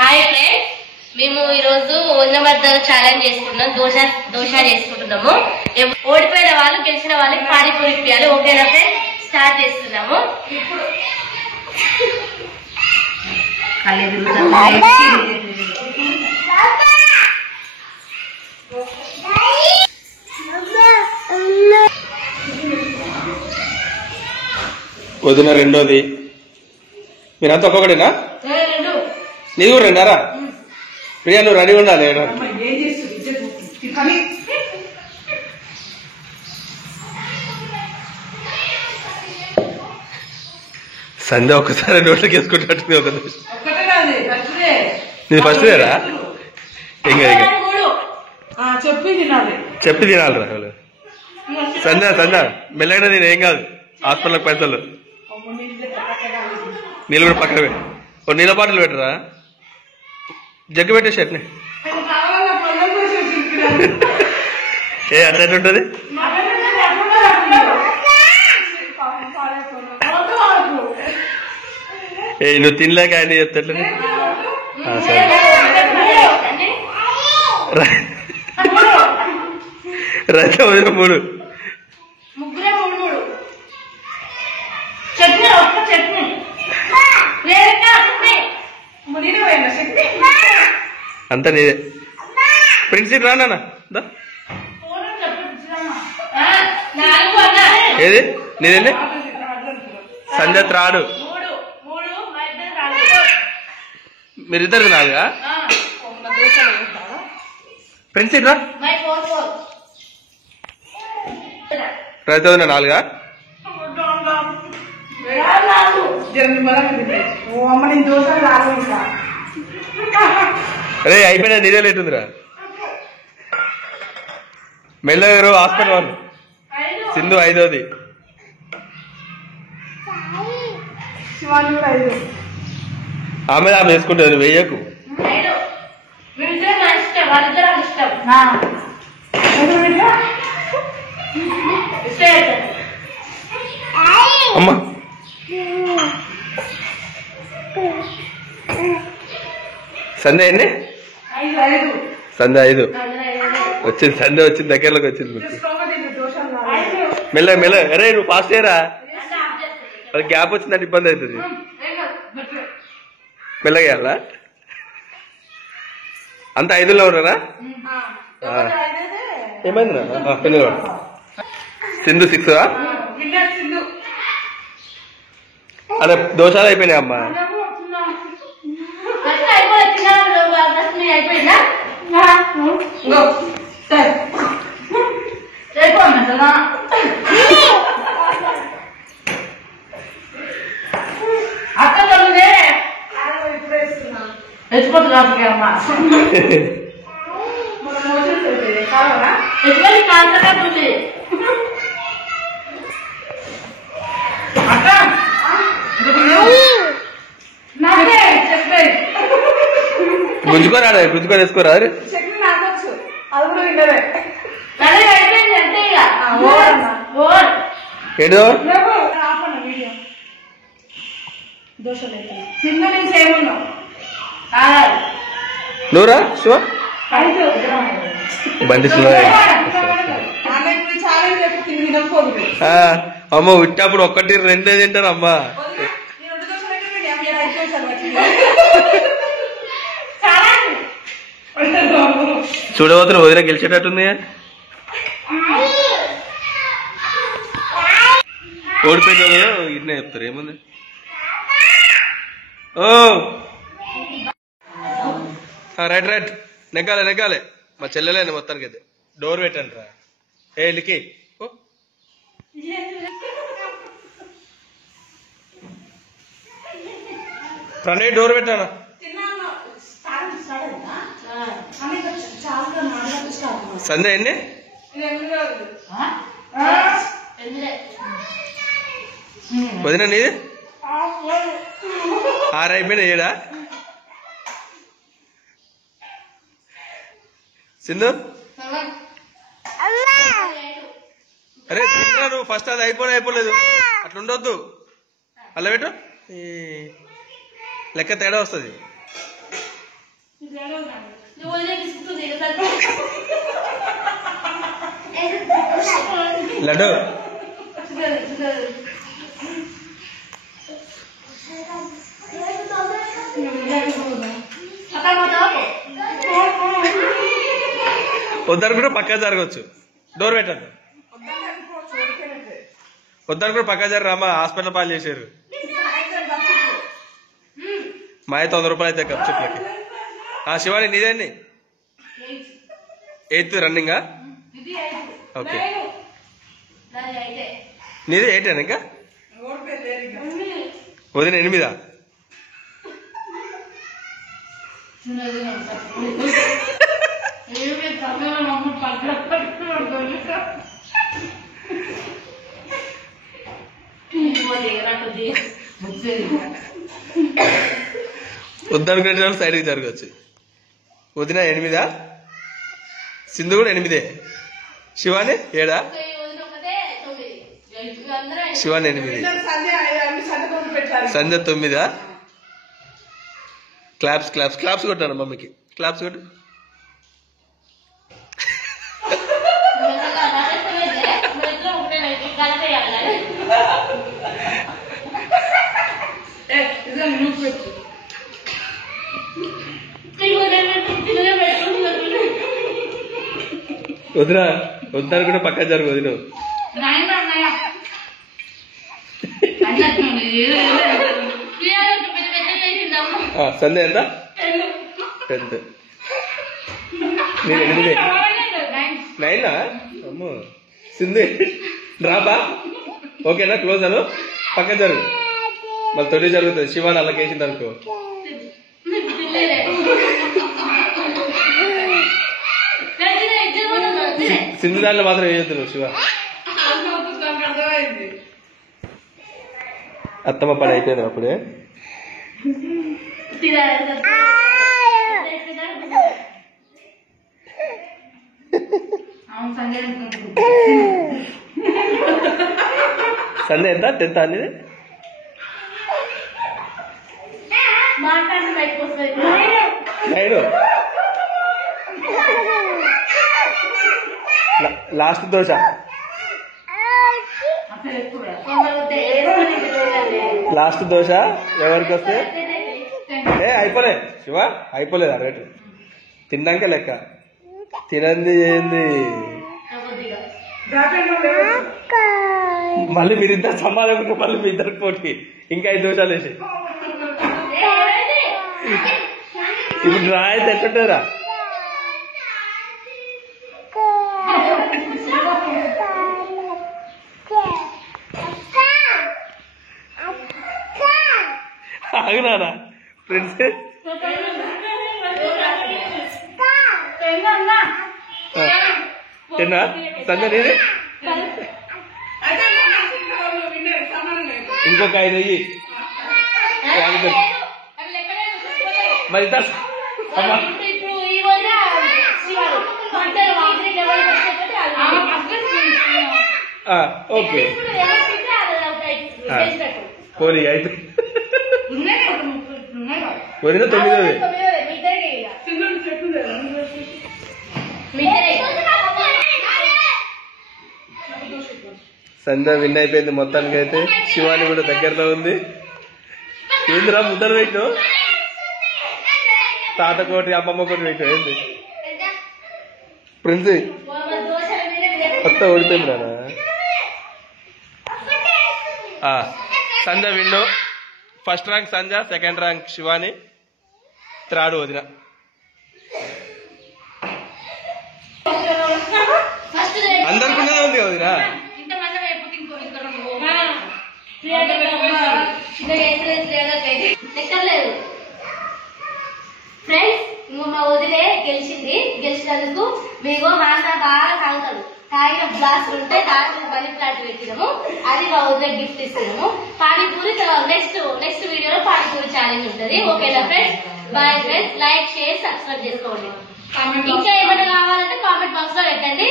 Hi friends, మేము ఈరోజు వందమద్దలు challenge చేసుకున్నాం. దోశ చేసుకుంటున్నాము. ఓడిపోయిన వాళ్ళు గెలిచిన వాళ్ళకి పానీపూరి ఇప్పియాలి. ఓకేనా ఫ్రెండ్స్? స్టార్ట్ చేస్తున్నాము. ఇప్పుడు వదిన రెండోది. మీరంతా ఒక్కొక్కడేనా? నీది కూడా రెండారా? ప్రియా నువ్వు రెడీ ఉండాలి. సంధ్య ఒక్కసారి నోట్లోకి వేసుకుంటుంది. నీది ఫస్ట్ రా. చెప్పి తినాలి రా. సంధ్య మెల్లగా నేను ఏం కాదు. హాస్పిటల్కి పైసలు నీళ్ళు కూడా పక్కన పెట్టు. ఓ నీళ్ళ బాటిల్ పెట్టరా. జగ్గు పెట్టేసి అట్నే ఏ అట్లా ఉంటుంది. ఏ నువ్వు తినలేక ఆయన చెప్తాట్లే. సరే రైతు వదిన మూడు. అంతా నీదే. ప్రిన్సిప్ రా నాన్న. ఏది నీదేండి? సంధ్య త్రాడు. మీరిద్దరిది నాలుగా? ప్రిన్సిప్ రా. రైతు వదిన నాలుగా? అరే అయిపోయినా నీదే లేట్ ఉందిరా. మెల్లగారు హాస్పిటల్ వాళ్ళు. సింధు ఐదోది. ఆమె వేసుకుంటుంది. నువ్వు వేయకు. అమ్మా సంధ్య ఎన్ని? సంధ్య ఐదు వచ్చింది. సంధ్య వచ్చింది, దగ్గరలోకి వచ్చింది. మెల్ల మెల్ల. అరే నువ్వు ఫాస్ట్ అయ్యారా. అది గ్యాప్ వచ్చిందంటే ఇబ్బంది అవుతుంది. మెల్లగా వేయాలా? అంత ఐదులో ఉన్నారా? ఏమైందిరా? సింధు సిక్స్. అదే దోషాలు అయిపోయినాయి అమ్మా. గుంజుకోరాడు. గుంజుకొని వేసుకోరా. ఏడు నువ్వురా శివ బండి. అమ్మ ఉట్టినప్పుడు ఒక్కటి రెండే తింటారు అమ్మా. చూడబోతున్నా వదిన గెలిచేటట్టుంది. ఓడిపోయిన ఇట్నే చెప్తారు. ఏముంది? ఓ రైట్ రైట్. నెగ్గాలి నెగ్గాలి. మా చెల్లెలేని మొత్తానికి అయితే. డోర్ పెట్టండి రా. ఏ లికి ప్రణయ్ డోర్ పెట్టానా? సంధ్య ఎన్ని? వదిన నీది? 6 అయిపోయినా. ఏడా సింధు? అరే తింటా నువ్వు ఫస్ట్. అది అయిపోలేదు. అట్లా ఉండొద్దు. అలా పెట్టు. లెక్క తేడా వస్తుంది. లడ్డు వద్దనుకుంటే పక్కా జరగవచ్చు. డోర్ పెట్టండి. వద్దనుకుంటే పక్కా జరగ రామా హాస్పిటల్ పాలు చేశారు. మా 100 రూపాయలు అయితే కప్ చెట్లకి. శివాని నీదేండి 8th రన్నింగా? ఓకే నీది 8 ఇంకా వదిన 8. వద్దనుకునే సైడ్కి జరగచ్చు. వదిన 8, సింధు కూడా 8, శివాని 7, శివాని 8, సంధ్య 9. క్లాప్స్ క్లాప్స్ క్లాప్స్ కొట్టాను మమ్మీకి. క్లాప్స్ కొట్టు. వదినా వద్దనుకుంటే పక్క జరుగు. వదిన సంధ్య ఎంత? 10th. మీరు 8. 9 అమ్మో. సింధు డ్రాపా? ఓకేనా? క్లోజ్ అను. పక్క జరుగు. మళ్ళీ 9 జరుగుతుంది. శివాని అలా వేసింది అనుకో. సింధు దాంట్లో మాత్రం వేయొద్దు నువ్వు. శివ అత్తమ్మ పని అయిపోయింది అప్పుడే. సండే ఎంత? 10th అనేది? లాస్ట్ దోశ. లాస్ట్ దోశ ఎవరికి వస్తే అయిపోలే శివ, అయిపోలేదు ఆ రేటు. తిన్నాక లెక్క. తినంది ఏంది మళ్ళీ మీరిద్దరు సమాధానం. మళ్ళీ మీ ఇద్దరికి పోటీ. ఇంకా 5 దోశలు వేసి ఇప్పుడు డ్రా అయితే ఎట్టుంటారా? ఆగునానా ఫ్రెండ్స్. తిన్నా సంజయ్ నీది? ఇంకొక 5 అయ్యి మరి ఓకే పోనీ అయితే. వదిన 9. సంధ్య విన్ అయిపోయింది మొత్తానికి. అయితే శివాని కూడా దగ్గరలో ఉంది. ఏందిరా ముద్దలు పెట్టు? తాత కోటి అమ్మమ్మ కోటి పెట్టు. ఏంది ప్రిన్స్ కొత్త ఓడిపోయింది రానా? సంధ్య విన్ను. ఫస్ట్ ర్యాంక్ సంధ్య, సెకండ్ ర్యాంక్ శివాని, 3rd వదిన. అందరికీ ఉంది వదిన. ఫ్రెండ్స్ మా వదిలే గెలిచింది. గెలిచినందుకు మేము మా అన్న బాగా తాగుతాడు. తాగిన గ్లాసులు ఉంటే దాంట్లో మనీ ప్లాంట్ పెట్టినాము. అది మా వదిలే గిఫ్ట్ ఇస్తున్నాము. పానీపూరి నెక్స్ట్ వీడియోలో పానీపూరి ఛాలెంజ్ ఉంటుంది. ఓకేనా friends? Bye friends. Like, share, subscribe చేసుకోండి. ఇంకా ఏమైనా కావాలంటే కామెంట్ బాక్స్ లో పెట్టండి.